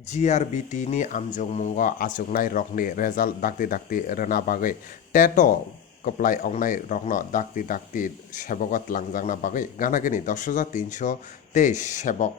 Jrbt ni Samwng Wngnai Rokni result dakti rena bagai teto keplai Wngnai Rokno dakti Sebukat langjangna bagai gana gini 10,323 Sebuk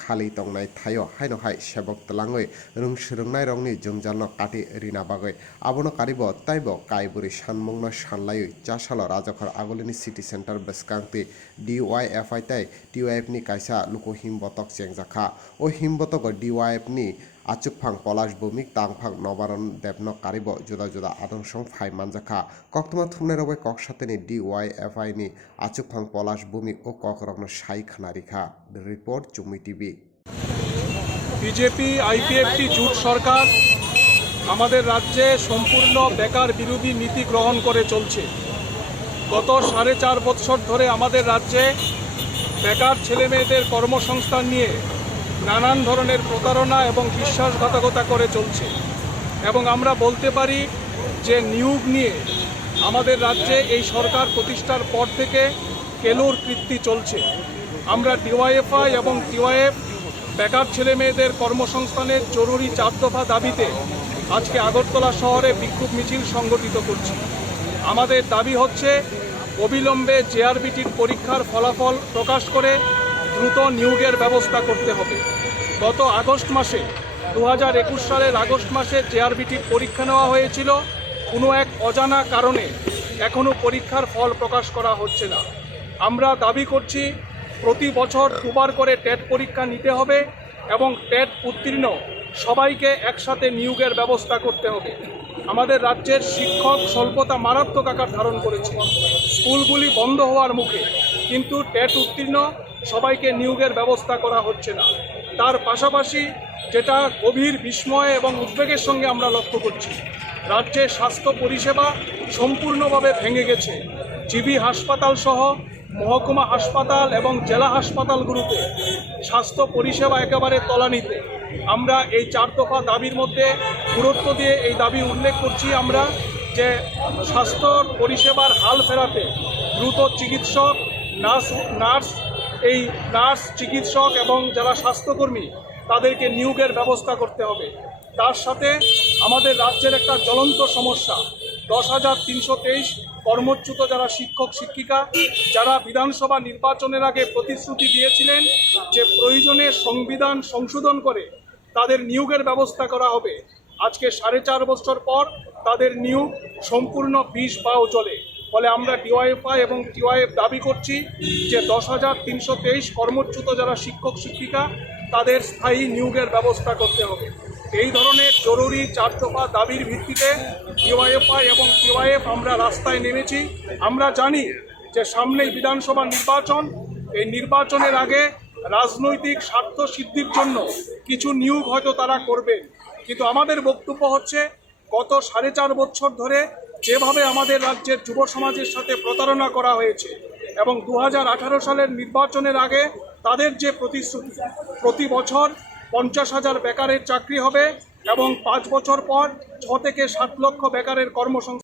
khali tongnai thayo haino hai Sebuk tlangoi rungsrungnai rongni jungjalno kati rina bagai abono karibo taibo kaiburi Samwng no sanlaioi chasalo rajokhor agolini city center beskangti Dyf-Tyf tai Twiwi ni kaisa luko Himbotok chengjakha o Himbotok Dyf ni achukphang polash bumik tangphang nobaron debno karibo juda adonsong phai manjakha koktoma thumnai robai kok sateni Dyf ni achukphang polash bumik o kokrokno sai khanarikha the report Chumi TV BJP IPFT জোট সরকার আমাদের রাজ্যে সম্পূর্ণ বেকার বিরোধী নীতি গ্রহণ করে চলছে। গত 4.5 বছর ধরে আমাদের রাজ্যে বেকার ছেলেমেয়েদের কর্মসংস্থান নিয়ে নানান ধরনের প্রতারণা এবং বিশ্বাসঘাতকতা করে চলছে এবং আমরা বলতে পারি যে নিয়োগ নিয়ে আমাদের রাজ্যে এই সরকার প্রতিষ্ঠার পর থেকে কেলোর কীর্তি চলছে। আমরা ডিওয়াইএফআই এবং টিওয়াইএফ বেকার ছেলেমেয়েদের কর্মসংস্থানের জরুরি 4 দফা দাবিতে আজকে আগরতলা শহরে বিক্ষোভ মিছিল সংগঠিত করছি। আমাদের দাবি হচ্ছে অবিলম্বে জেআরবিটির পরীক্ষার ফলাফল প্রকাশ করে দ্রুত নিয়োগের ব্যবস্থা করতে হবে। গত আগস্ট মাসে 2021 সালের আগস্ট মাসে জেআরবিটির পরীক্ষা নেওয়া হয়েছিল, কোনো এক অজানা কারণে এখনও পরীক্ষার ফল প্রকাশ করা হচ্ছে না। আমরা দাবি করছি প্রতি বছর 2 বার করে টেট পরীক্ষা নিতে হবে এবং টেট উত্তীর্ণ সবাইকে একসাথে নিয়োগের ব্যবস্থা করতে হবে। আমাদের রাজ্যের শিক্ষক স্বল্পতা মারাত্মক আকার ধারণ করেছে, স্কুলগুলি বন্ধ হওয়ার মুখে, কিন্তু টেট উত্তীর্ণ সবাইকে নিয়োগের ব্যবস্থা করা হচ্ছে না। তার পাশাপাশি যেটা গভীর বিস্ময় এবং উদ্বেগের সঙ্গে আমরা লক্ষ্য করছি, রাজ্যের স্বাস্থ্য পরিষেবা সম্পূর্ণভাবে ভেঙে গেছে। জিবি হাসপাতাল সহ মহকুমা হাসপাতাল এবং জেলা হাসপাতালগুলোতে স্বাস্থ্য পরিষেবা একেবারে তলানিতে। আমরা এই 4 দফা দাবির মধ্যে গুরুত্ব দিয়ে এই দাবি উল্লেখ করছি আমরা যে স্বাস্থ্য পরিষেবার হাল ফেরাতে দ্রুত চিকিৎসক, নার্স, চিকিৎসক এবং যারা স্বাস্থ্যকর্মী তাদেরকে নিয়োগের ব্যবস্থা করতে হবে। তার সাথে আমাদের রাজ্যের একটা জ্বলন্ত সমস্যা 10,323 কর্মচ্যুত যারা শিক্ষক শিক্ষিকা, যারা বিধানসভা নির্বাচনের আগে প্রতিশ্রুতি দিয়েছিলেন যে প্রয়োজনে সংবিধান সংশোধন করে তাদের নিয়োগের ব্যবস্থা করা হবে। আজকে 4.5 বছর পর তাদের নিয়োগ সম্পূর্ণ বিষ বাও চলে। ফলে আমরা ডিওয়াইএফআই এবং টিওয়াইএফ দাবি করছি যে 10,323 কর্মচ্যুত যারা শিক্ষক শিক্ষিকা তাদের স্থায়ী নিয়োগের ব্যবস্থা করতে হবে। এই ধরনের জরুরি 4 দফা দাবির ভিত্তিতে ডিওয়াইএফআই এবং টিওয়াইএফ আমরা রাস্তায় নেমেছি। আমরা জানি যে সামনেই বিধানসভা নির্বাচন, এই নির্বাচনের আগে রাজনৈতিক স্বার্থ সিদ্ধির জন্য কিছু নিয়োগ হয়তো তারা করবেন, কিন্তু আমাদের বক্তব্য হচ্ছে গত 4.5 বছর ধরে যেভাবে আমাদের রাজ্যের যুব সমাজের সাথে প্রতারণা করা হয়েছে এবং 2018 সালের নির্বাচনের আগে তাদের যে প্রতিশ্রুতি প্রতি বছর 50,000 বেকারের চাকরি হবে এবং 5 বছর পর 6 থেকে 7 লক্ষ বেকারের কর্মসংস্থান